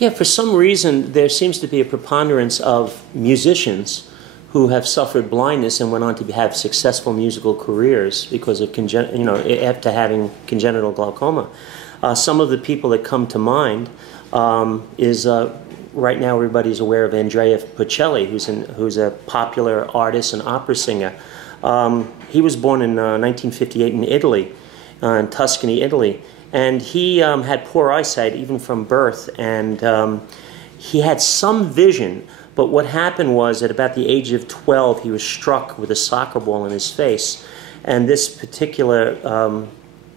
Yeah, for some reason there seems to be a preponderance of musicians who have suffered blindness and went on to have successful musical careers because of after having congenital glaucoma. Some of the people that come to mind is right now everybody's aware of Andrea Bocelli, who's a popular artist and opera singer. He was born in 1958 in Italy, in Tuscany, Italy, and he had poor eyesight even from birth, and he had some vision. But what happened was, at about the age of 12, he was struck with a soccer ball in his face, and this particular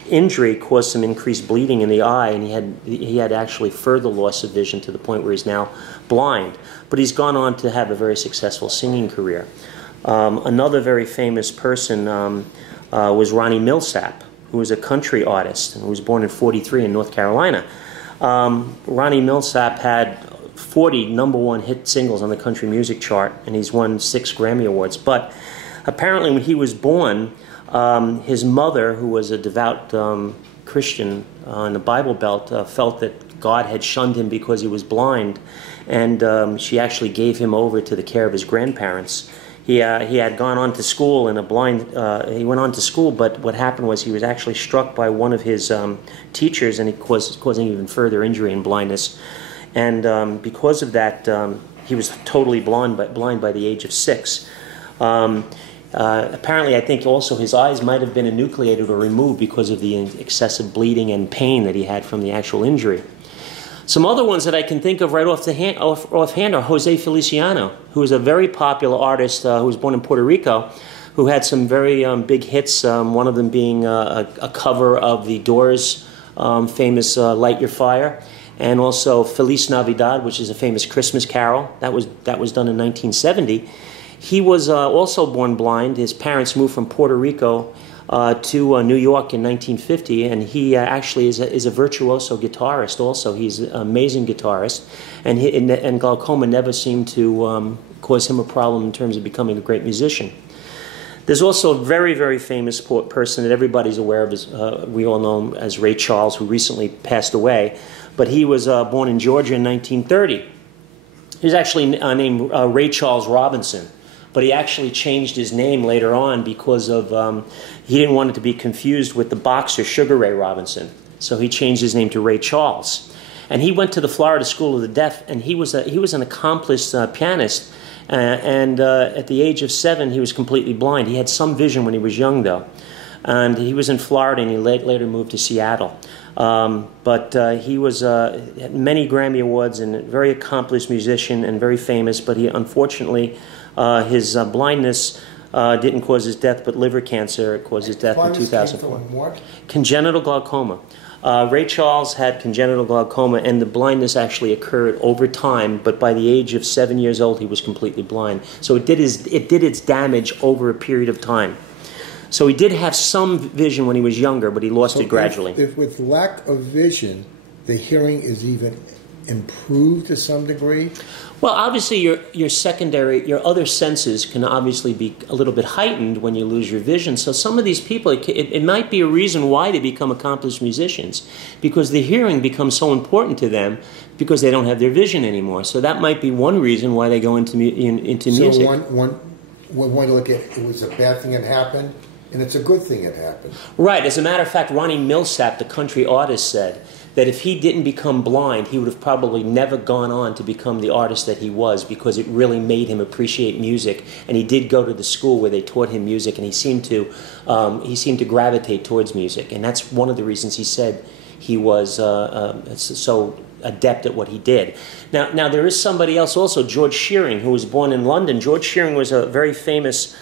injury caused some increased bleeding in the eye, and he had actually further loss of vision to the point where he's now blind. But he's gone on to have a very successful singing career. Another very famous person was Ronnie Milsap, who was a country artist and who was born in '43 in North Carolina. Ronnie Milsap had 40 #1 hit singles on the country music chart, and he's won 6 Grammy Awards. But apparently when he was born, his mother, who was a devout Christian in the Bible Belt, felt that God had shunned him because he was blind, and she actually gave him over to the care of his grandparents. He had gone on to school in a blind, he went on to school, but what happened was he was actually struck by one of his teachers, and it causing even further injury and blindness. And because of that, he was totally blind by the age of 6. Apparently, I think also his eyes might have been enucleated or removed because of the excessive bleeding and pain that he had from the actual injury. Some other ones that I can think of right offhand are Jose Feliciano, who is a very popular artist who was born in Puerto Rico, who had some very big hits, one of them being a cover of the Doors' famous Light Your Fire, and also Feliz Navidad, which is a famous Christmas carol. That was done in 1970. He was also born blind. His parents moved from Puerto Rico to New York in 1950, and he actually is a virtuoso guitarist also. He's an amazing guitarist, and glaucoma never seemed to cause him a problem in terms of becoming a great musician. There's also a very, very famous person that everybody's aware of. We all know him as Ray Charles, who recently passed away. But he was born in Georgia in 1930. He was actually named Ray Charles Robinson, but he actually changed his name later on because of he didn't want it to be confused with the boxer Sugar Ray Robinson. So he changed his name to Ray Charles. And he went to the Florida School of the Deaf, and he was an accomplished pianist. And at the age of 7, he was completely blind. He had some vision when he was young, though. And he was in Florida, and he later moved to Seattle. But he was had many Grammy Awards and a very accomplished musician and very famous. But he, unfortunately, his blindness didn't cause his death, but liver cancer caused his death in 2004. What? Congenital glaucoma. Ray Charles had congenital glaucoma, and the blindness actually occurred over time, but by the age of 7 years old, he was completely blind. So it did its damage over a period of time. So he did have some vision when he was younger, but he lost it gradually. If with lack of vision, the hearing is even improved to some degree? Well, obviously your other senses can obviously be a little bit heightened when you lose your vision. So some of these people, it might be a reason why they become accomplished musicians, because the hearing becomes so important to them because they don't have their vision anymore. So that might be one reason why they go into music. So one way to look at it was a bad thing that happened, and it's a good thing it happened. Right. As a matter of fact, Ronnie Milsap, the country artist, said that if he didn't become blind, he would have probably never gone on to become the artist that he was, because it really made him appreciate music. And he did go to the school where they taught him music, and he seemed to gravitate towards music. And that's one of the reasons he said he was so adept at what he did. Now there is somebody else also, George Shearing, who was born in London. George Shearing was a very famous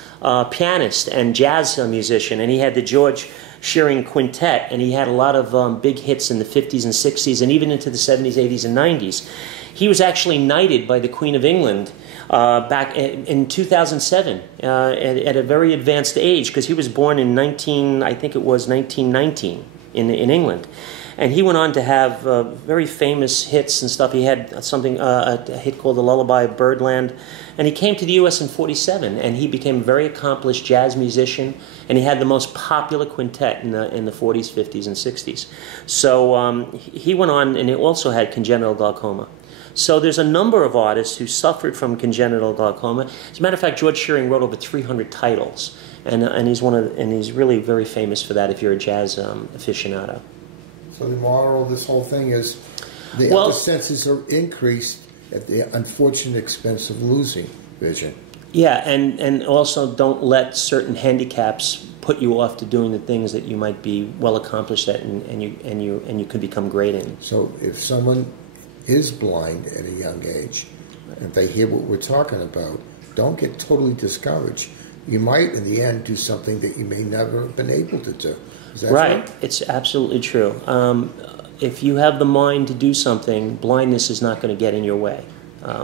pianist and jazz musician, and he had the George Shearing Quintet, and he had a lot of big hits in the 50s and 60s and even into the 70s, 80s, and 90s. He was actually knighted by the Queen of England back in 2007 at a very advanced age, because he was born in I think it was 1919 in England. And he went on to have very famous hits and stuff. He had something, a hit called The Lullaby of Birdland. And he came to the U.S. in '47, and he became a very accomplished jazz musician, and he had the most popular quintet in the 40s, 50s, and 60s. So he went on, and he also had congenital glaucoma. So there's a number of artists who suffered from congenital glaucoma. As a matter of fact, George Shearing wrote over 300 titles, and he's really very famous for that if you're a jazz aficionado. So the moral of this whole thing is the other senses are increased at the unfortunate expense of losing vision. Yeah, and also don't let certain handicaps put you off to doing the things that you might be well accomplished at, and you could become great in. So if someone is blind at a young age, if they hear what we're talking about, don't get totally discouraged. You might, in the end, do something that you may never have been able to do. Is that right? It's absolutely true. If you have the mind to do something, blindness is not going to get in your way.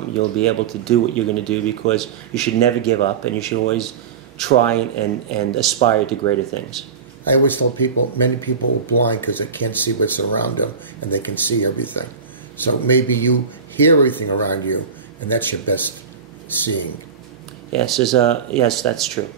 You'll be able to do what you're going to do, because you should never give up, and you should always try and aspire to greater things. I always tell people, many people are blind because they can't see what's around them, and they can see everything. So maybe you hear everything around you, and that's your best seeing. Yes, yes, that's true.